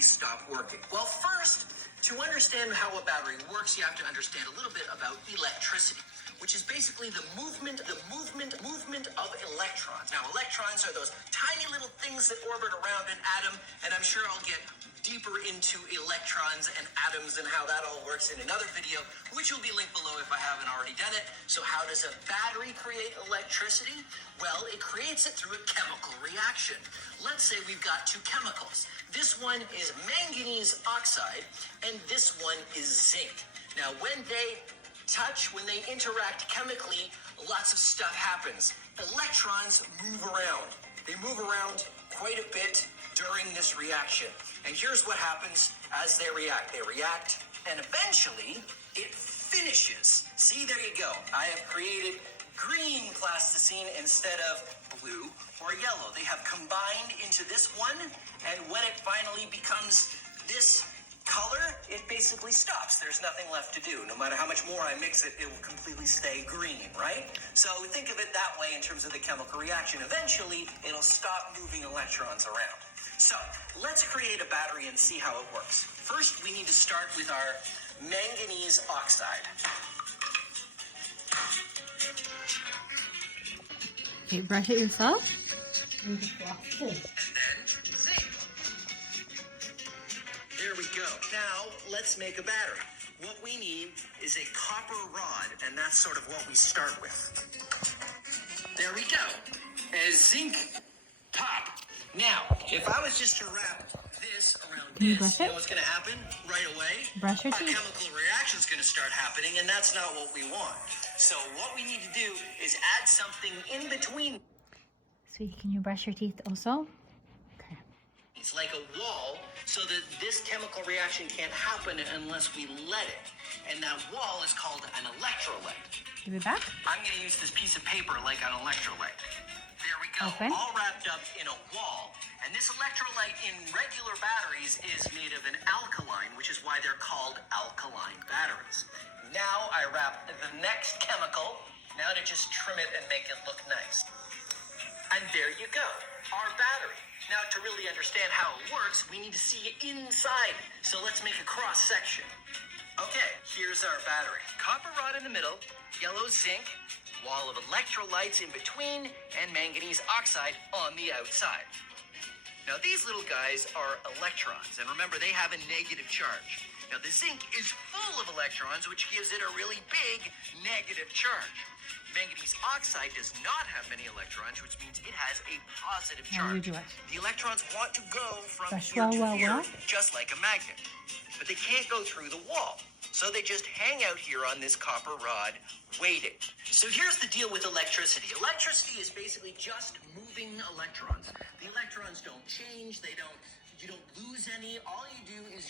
they stop working? Well, first, to understand how a battery works, you have to understand a little bit about electricity, which is basically the movement of electrons. Now, electrons are those tiny little things that orbit around an atom, and I'm sure I'll get deeper into electrons and atoms and how that all works in another video, which will be linked below if I haven't already done it. So how does a battery create electricity? Well, it creates it through a chemical reaction. Let's say we've got two chemicals. This one is manganese oxide, and this one is zinc. Now, when they touch, when they interact chemically, lots of stuff happens. Electrons move around. They move around quite a bit during this reaction. And here's what happens as they react. They react, and eventually it finishes. See, there you go. I have created green plasticine instead of blue or yellow. They have combined into this one, and when it finally becomes this color, it basically stops. There's nothing left to do. No matter how much more I mix it, it will completely stay green, right? So think of it that way in terms of the chemical reaction. Eventually, it'll stop moving electrons around. So let's create a battery and see how it works. First, we need to start with our manganese oxide. Okay, brush it yourself. And then zinc. There we go. Now, let's make a battery. What we need is a copper rod, and that's sort of what we start with. There we go. A zinc top. Now, if I was just to wrap this around this, you know what's going to happen right away? Brush your A teeth. chemical reaction is going to start happening, and that's not what we want. So what we need to do is add something in between. Sweetie, can you brush your teeth also? Okay. It's like a wall, so that this chemical reaction can't happen unless we let it. And that wall is called an electrolyte. Give it back. I'm going to use this piece of paper like an electrolyte. There we go, Open. all wrapped up in a wall. And this electrolyte in regular batteries is made of an alkaline, which is why they're called alkaline batteries. Now I wrap the next chemical, now to just trim it and make it look nice. And there you go, our battery. Now to really understand how it works, we need to see inside. So let's make a cross section. Okay, here's our battery. Copper rod in the middle, yellow zinc, wall of electrolytes in between, and manganese oxide on the outside. Now these little guys are electrons, and remember they have a negative charge. Now the zinc is full of electrons, which gives it a really big negative charge. Manganese oxide does not have many electrons, which means it has a positive Now you charge. do it. The electrons want to go from Brush here well, to here, well. just like a magnet. But they can't go through the wall. So they just hang out here on this copper rod, waiting. So here's the deal with electricity. Electricity is basically just moving electrons. The electrons don't change, you don't lose any. All you do is